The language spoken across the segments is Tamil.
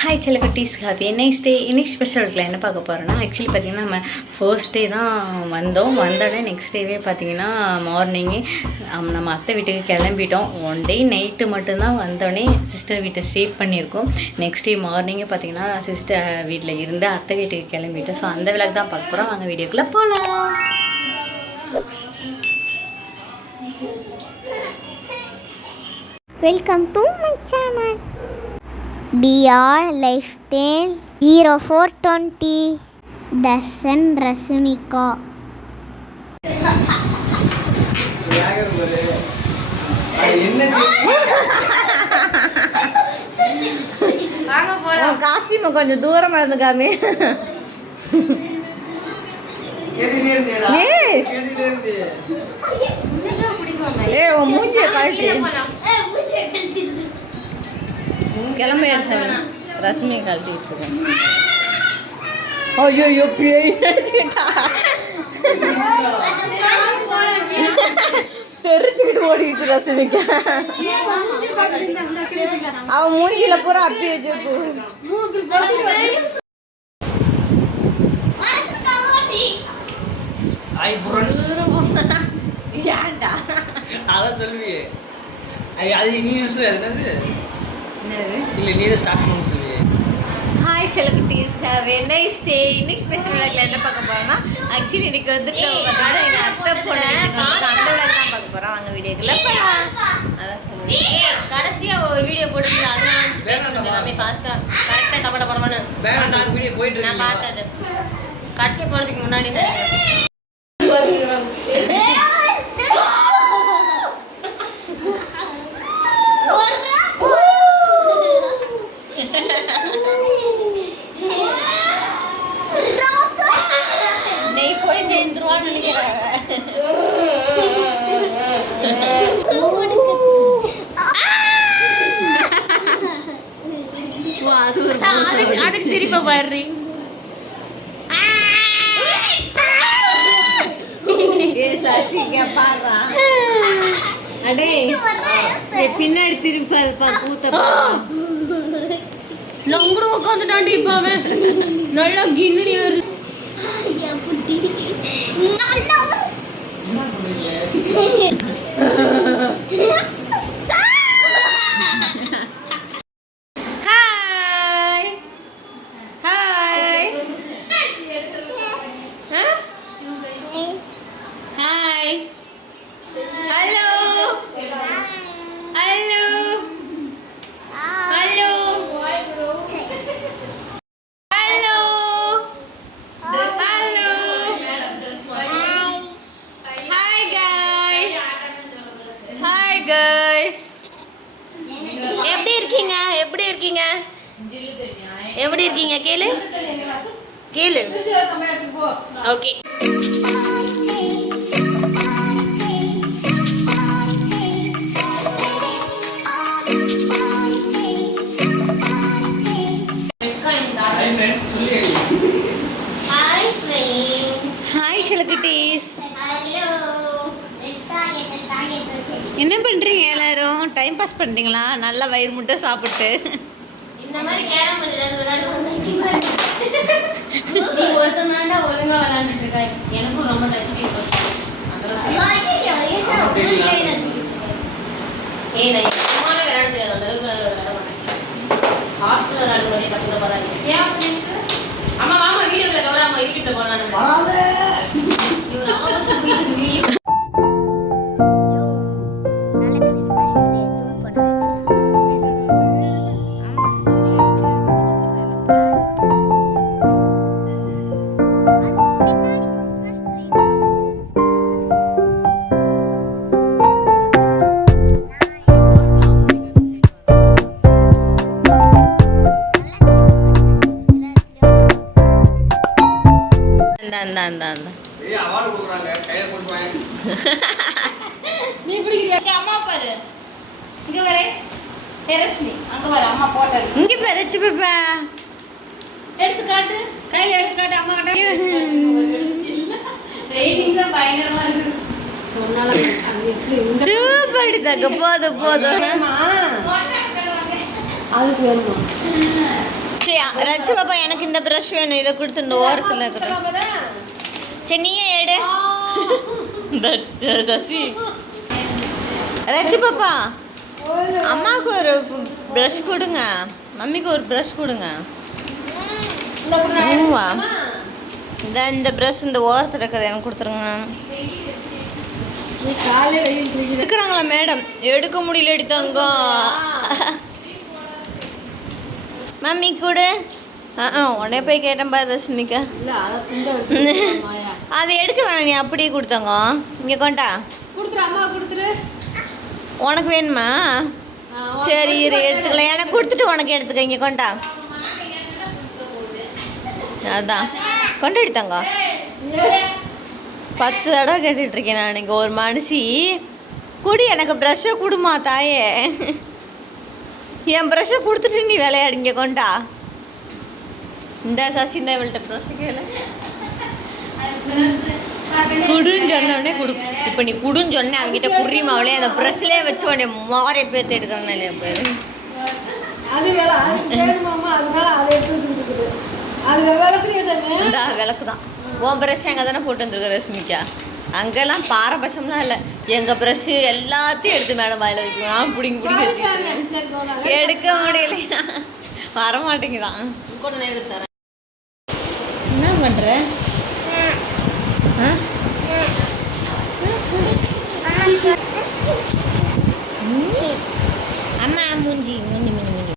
ஹாய் செல்லக்குட்டீஸ், ஹாப்பி நெக்ஸ்ட் டே. இன்னைக்கு ஸ்பெஷல் வீட்டில் என்ன பார்க்க போகிறோன்னா, ஆக்சுவலி பார்த்திங்கன்னா நம்ம ஃபர்ஸ்ட் டே தான் வந்தோடனே நெக்ஸ்ட் டேவே பார்த்திங்கன்னா மார்னிங்கே நம்ம அத்தை வீட்டுக்கு கிளம்பிட்டோம். ஒன் டே நைட்டு மட்டும்தான் வந்தோடனே சிஸ்டர் வீட்டை ஸ்டே பண்ணியிருக்கோம். நெக்ஸ்ட் டே மார்னிங்கே பார்த்திங்கன்னா சிஸ்டர் வீட்டில் இருந்து அத்தை வீட்டுக்கு கிளம்பிட்டோம். ஸோ அந்த விளக்கு தான் பார்க்க போகிறோம். வாங்க வீடியோக்குள்ளே போகலாம். Welcome to my channel. DR Lifestyle 0420 Dharshan Rashmika. காஸ்டியூமை கொஞ்சம் தூரமா இருந்துக்காமே. மூஞ்சிய கழட்டி கிளம்பியாச்சு. ரஷ்மி கழட்டி வச்சுருக்கேன். ஐயோ பேய் தெரிச்சுக்கிட்டு ஓடிடுச்சு ரஷ்மிக்கா. அவன் மூஞ்சில பூரா அப்பி வச்சிருக்கு. ஏன்டா அதான் சொல்லுவியே. அது நீ யூஸ் என்னது இல்லை நீ தான் ஸ்டார்ட் பண்ணு சொல்லுவியே. ஹாய் செல்லக்குட்டீஸ், ஹேவ் எ நைஸ் டே. இன்னைக்கு ஸ்பெஷல் விளாக்ல என்ன பார்க்க போகிறோம்னா, ஆக்சுவலி இன்னைக்கு வந்துட்டு பார்த்தீங்கன்னா எங்கள் அத்தை பொண்ணு அந்த விளாக் தான் பார்க்க போகிறோம். வாங்க வீடியோக்குள்ள போகலாம். அதான் கடைசியாக ஒரு வீடியோ போட்டு அதெல்லாம் ஃபாஸ்ட்டாக கரெக்டாக டப்பட படமானு நான் வீடியோ போயிட்டு நான் பார்த்தது. கடைசியாக போகிறதுக்கு முன்னாடி நீ போய் சேர்ந்துருவான்னு நினைக்கிறாங்க. அதுக்கு சிரிப்பை பாடுறீ. பின்னாடி திருப்பி கூத்த கூட உட்காந்துட்டாண்டி இப்ப அவன் நல்லா கிண்ணி வருது. எப்படி இருக்கீங்க கேளு கேளு. ஓகே ஹாய் செல்லக்குட்டீஸ், என்ன பண்றீங்க எல்லாரும்? டைம் பாஸ் பண்றீங்களா? நல்லா வயிறு முட்டை சாப்பிட்டு இந்த மாதிரி கேரம் நீ ஒருத்தனாண்டா ஒழுங்கா விளையாண்டுட்டு இருக்க. எனக்கும் ரொம்ப டச் விளையாடுறது அந்த அளவுக்கு விளையாட மாட்டேன். ஹாஸ்டல் விளையாடும் போதே கற்றுக்க போறாங்க. அம்மா மாமா வீடியோவில் கவராமா யூடியூப்ல போனான்னு வீடியோ நீ பிடிக்கிறியா? அம்மா பாரு இங்க வரே டெரஸ்னி அங்க வர அம்மா போட்டது இங்க பரச்சு பாப்பா எடுத்து காட்டு, கையில எடுத்து காட்டு. அம்மா கிட்ட ட்ரைனிங் தான் பயங்கரமா இருக்கு. சொன்னால அது எப்படி சூப்பர் தங்க. போதும் போதும். அதுக்கு வேணுமா? சரி ரச்சு பாப்பா எனக்கு இந்த ப்ரஷ் வேணும், இதை கொடுத்து இந்த ஓரத்தில் இருக்கிற. சரி நீயே எடு. சசி ரச்சு பாப்பா அம்மாவுக்கு ஒரு ப்ரஷ் கொடுங்க, மம்மிக்கு ஒரு ப்ரஷ் கொடுங்க. வா இந்த ப்ரஷ் இந்த ஓரத்தில் இருக்கிறத எனக்கு கொடுத்துருங்க. இருக்கிறாங்களா மேடம்? எடுக்க முடியல எடுத்தாங்க. மம்மி கூட உடனே போய் கேட்டேன் பாரு ரஷ்மிகா. அதை எடுக்க வேணாம், நீ அப்படியே கொடுத்தாங்க. இங்கே கொண்டா உனக்கு வேணுமா? சரி இரு எடுத்துக்கலாம், எனக்கு கொடுத்துட்டு உனக்கு எடுத்துக்க. இங்கே கொண்டா, அதான் கொண்டு எடுத்தாங்க. 10 தடவை கேட்டுட்ருக்கேன் நான். இங்கே ஒரு மனுஷி குடி எனக்கு ப்ரஷ்ஷை கொடுமா தாயே. என் ப்ரஷ்ஷை கொடுத்துட்டு நீ விளையாடு. இங்கே கொண்டா இந்த சசி இந்த இவள்கிட்ட ப்ரஷ்ஷு கேளு. குடுன்னு சொன்னோடனே கொடு. இப்போ நீ குடுன்னு சொன்னே அவங்ககிட்ட குடிமா அவளே அந்த ப்ரஷ்லேயே வச்சு உடனே மாறே பேர்த்து எடுக்கணும் இல்லையா பேர். இந்த விளக்கு தான் உன் ப்ரஷ் அங்கே தானே போட்டு வந்துருக்க ரஷ்மிகா. அங்கெல்லாம் பாரபட்சம்லாம் இல்லை. எங்கள் ப்ரஷ்ஷு எல்லாத்தையும் எடுத்து மேடம் வாயில் வைக்கணும். நான் பிடிங்க எடுக்க முடியலையா, வரமாட்டேங்குதான். என்ன பண்ணுற? அம்மா மூஞ்சி மூஞ்சி மூஞ்சி மூஞ்சி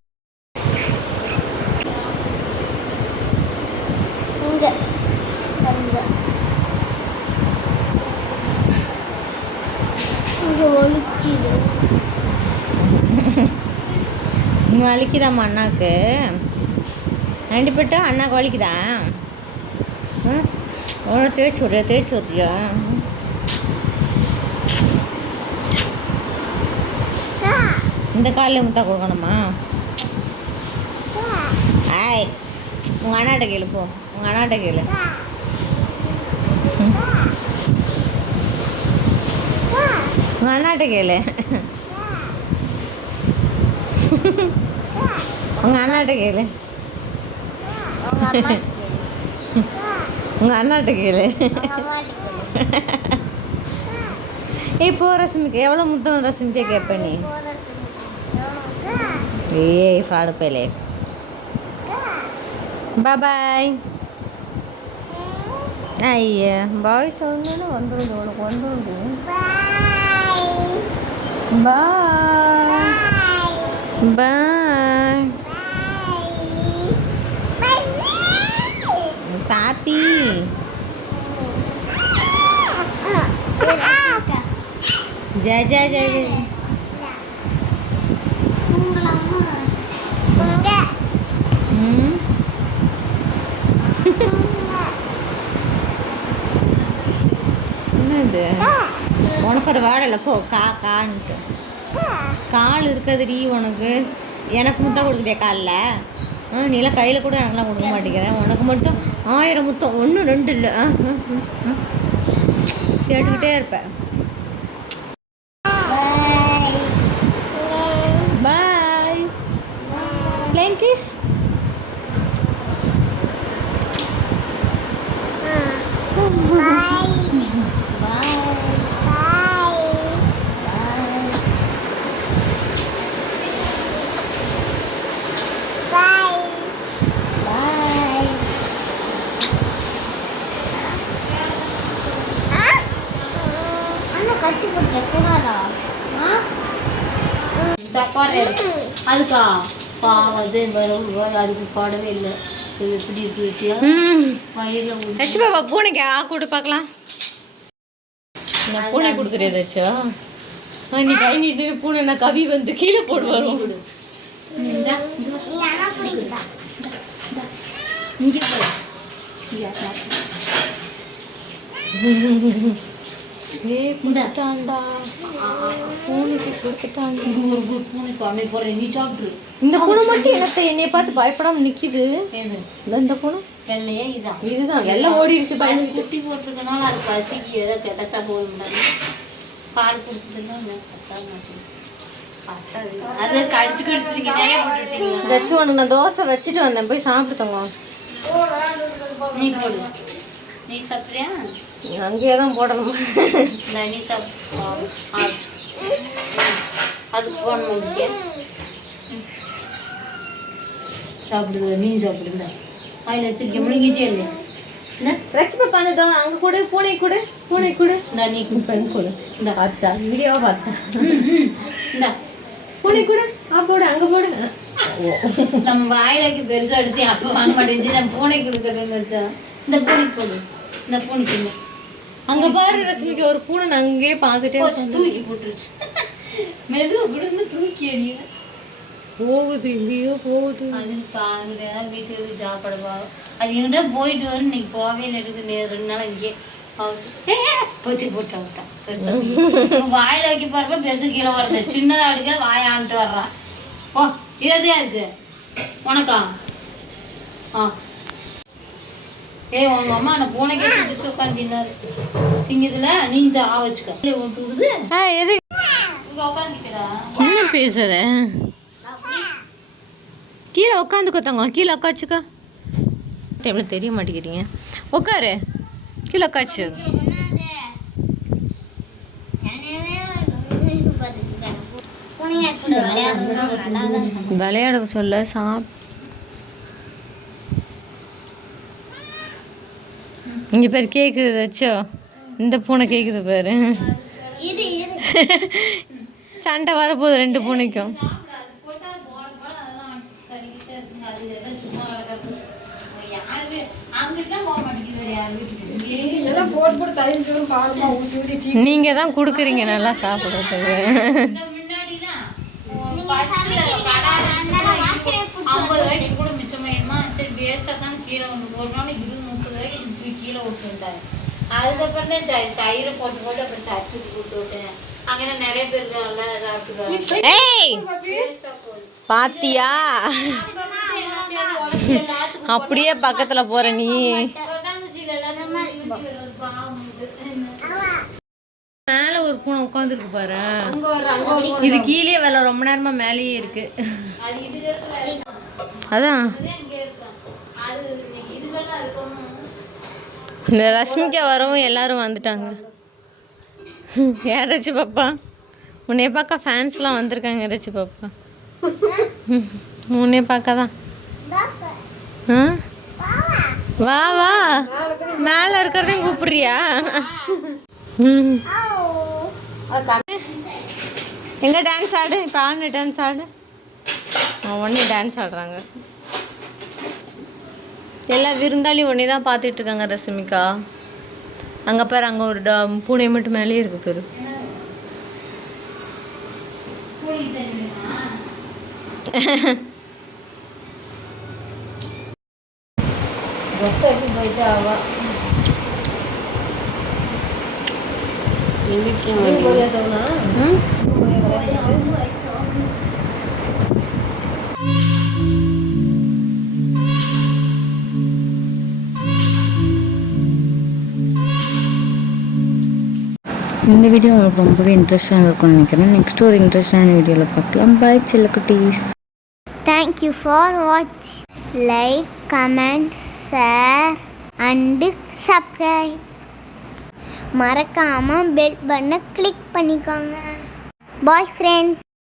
வலிக்குதாம்மா அண்ணாக்கு? அண்டிப்பட்டா அண்ணாக்கு வலிக்குதா? உன தேய்ச்சி விட்றியா? இந்த காலில் முத்தா கொடுக்கணுமா? ஆய் உங்கள் அண்ணாட்ட கேளு போ, உங்கள் அண்ணாட்ட கேளு. உங்கள் அண்ணாட்ட கேளு, உங்கள் அண்ணாட்ட கேளு, உங்கள் அண்ணாட்ட கேளு. இப்போ ரஷ்மிக்கு எவ்வளோ முத்தம் ரஷ்மிக்கே கேட்ப நீ? ஏய் ஃப்ராடு பையலே. பாய். ஐயா பாய் சொன்னா வந்துடும், உனக்கு வந்துடும். பாய் பாய் பாப்பி. ஜெய ஜெய ஜெய ஜெய. என்னது உனக்கு ஒரு வாடலை போ. கான்ட்டு கால் இருக்குதுடி உனக்கு. எனக்கு முத்தம் கொடுக்குறியா காலில்? நீலாம் கையில் கூட எனக்குலாம் கொடுக்க மாட்டேங்கிறேன். உனக்கு மட்டும் 1000 முத்தம், 1 2 இல்லை. கேட்டுக்கிட்டே இருப்பேன். பாய் பிளேன் கிஸ். அதுக்கா பாவது அதுக்கு பாடவே இல்லை. பாப்பா பூனைக்கு கூட்டு பார்க்கலாம். நான் பூனை கொடுக்குறேன் ஏதாச்சும். நீ கை நீட்டு பூனை நான் கவி வந்து கீழே போடு வரும். கொடுத்துட்டான்டா பூனைக்கு கொடுத்துட்டான்டா. இந்த பூனை மட்டும் என்னைய பார்த்து பயப்படாம நிக்குது. இந்த பூனை இதுதான் எல்லாம் ஓடிடுச்சு. பையன் குட்டி போட்டிருக்கனால அது பசிக்கு ஏதோ கிடைச்சா போதும். பால் கொடுத்துட்டு அது கடிச்சு கடிச்சிருக்கீங்க நிறைய போட்டுட்டீங்க. ஜச்சு ஒன்று நான் தோசை வச்சுட்டு வந்தேன், போய் சாப்பிட்டுத்தோங்க. நீ போடு. நீ சாப்பிட்றியா? அங்கேயே தான் போடணும். நீ சாப்பிடு. அது போடணும். சாப்பிடுங்க, நீ சாப்பிடுங்க. அதில் வச்சிருக்க முழுங்கிட்டே இல்லை. ரச்சி பாப்பா அந்த அங்கே கூட பூனை கூட பூனை கூட நீ பெண் கூட இந்த பார்த்துட்டா வீடியோவாக பார்த்தேன். இந்த பூனை கூட போடு அங்கே போடு. நம்ம வாயிலாக்கி பெருசாக எடுத்து அப்போ வாங்க மாட்டேங்குது. நான் பூனை கொடுக்கணும்னு வச்சேன். இந்த பூனை போடு. இந்த பூனைக்கு அங்கே பாரு ரஷ்மிக்கு ஒரு பூனை நான் அங்கேயே பார்த்துட்டே தூக்கி போட்டுருச்சு. மெதுவாக கொடுன்னு தூக்கி எறிய போகுது, எங்கேயோ போகுது. அது பாருங்க வீட்டுக்கு சாப்பிடுவா. அது எங்கிட்ட போயிட்டு வரும். இன்னைக்கு போவே இருக்குது 2 நாள் இங்கே போச்சு போட்டு விட்டான். பெருசாக வாயில வைக்க போறப்ப பெருசு கீழே வருது. சின்னதாக எடுக்க வாயான்ட்டு வர்றான். ஓ இதா இருக்கு உனக்கா? உங்க அம்மா நான் பூனைக்கே பிடிச்சி உட்காந்துனாரு திங்குதுல. நீ இந்த வச்சுக்க விட்டு விடுது. எது இங்க உட்காந்துக்கிறா? என்ன பேசுற? கீழே உட்காந்துக்கோத்தாங்க, கீழே உட்காச்சுக்கா. டைமில் தெரிய மாட்டேங்கிறீங்க. உட்காரு, கீழே உட்காச்சு. விளையாட சொல்ல இங்கே பேர் கேட்குது வச்சோ. இந்த பூனை கேட்குது பாரு. சண்டை வரப்போகுது 2 பூனைக்கும். நீங்க தான் கொடுக்குறீங்க நல்லா சாப்பிடுறதுக்கு. 50 ரூபாய்க்கு கூட மிச்சமாயிருமா? சரி வேஸ்ட்டாக தான் கீழே ஒன்று போடுறோம். 20-30 ரூபாய்க்கு கீழே விட்டுருந்தாரு. அதுக்கப்புறம் தான் தயிரை போட்டு போட்டு அப்புறம் சர்ச்சுக்கு கூப்பிட்டு விட்டேன். அங்கே நிறைய பேர் நல்லா சாப்பிட்டுக்காங்க. பாத்தியா அப்படியே பக்கத்துல போற நீ. மேல ஒரு பூனை உட்காந்துருக்கு பாரு. இது கீழே வேலை ரொம்ப நேரமா மேலேயே இருக்கு. அதான் இந்த ரஷ்மிகா வரவும் எல்லாரும் வந்துட்டாங்க. ஏன் ரச்சி பாப்பா உன்னைய பார்க்க ஃபேன்ஸ்லாம் வந்திருக்காங்க. ரச்சி பாப்பா உன்னைய பார்க்க தான். வா வா மேலே இருக்கிறதையும் கூப்பிடுறியா? எங்க டான்ஸ் ஆடு. இப்போ ஆடு டான்ஸ் ஆடு. ஒன்னே டான்ஸ் ஆடுறாங்க. எல்லா விருந்தாளியும் ஒன்னே தான் பார்த்துட்டு இருக்காங்க ரஷ்மிகா. அங்கே பாரு, அங்கே ஒரு பூனை மட்டும் மேலேயே இருக்கு பேரு. போயிட்டு ஆவா இந்த வீடியோ உங்களுக்கு ரொம்பவே இன்ட்ரெஸ்டாக இருக்கும்னு நினைக்கிறேன். நெக்ஸ்ட் ஒரு இன்ட்ரெஸ்டான வீடியோவில் பார்க்கலாம். பாய் செல்லக்குட்டீஸ். Thank you for watch. Like, comment, share and subscribe. மறக்காம பெல் பட்டனை கிளிக் பண்ணிக்கோங்க. Bye friends.